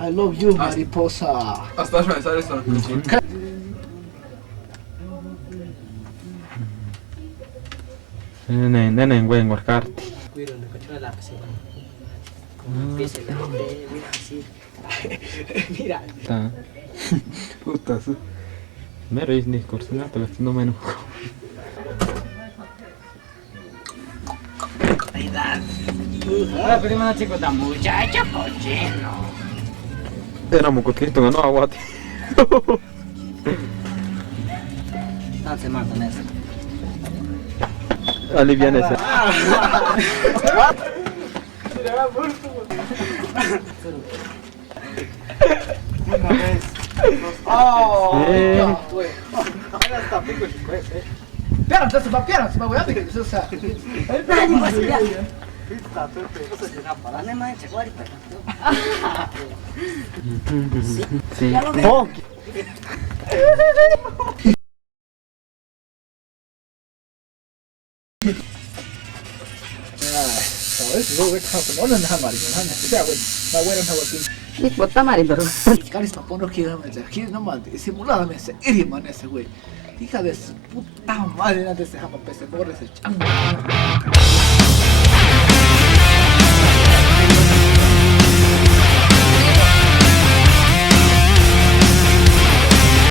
I love you, mariposa. Astajme, sad isto. Nenen voy a engorcarte. Cuiro, le cocho la peseta. Empieza la gente, mira así. Mira. Puta su. Me reís ni coordinate, vet no menu. Ahora pedimos una chicota, muchacho cochino. Era mu kotlito nga no aguati. No se matan eso. Aliviane ese. Una vez. Piano, se me voy a decir eso. Sí. ¿Sabes? Luego no es nada mal, no es nada bueno. La buena no va Ni puta madre, pero. a Cari está por aquí, no más, simuladamente, Iriman ese güey. Hija de su puta madre, antes de jamás pese por ese chango.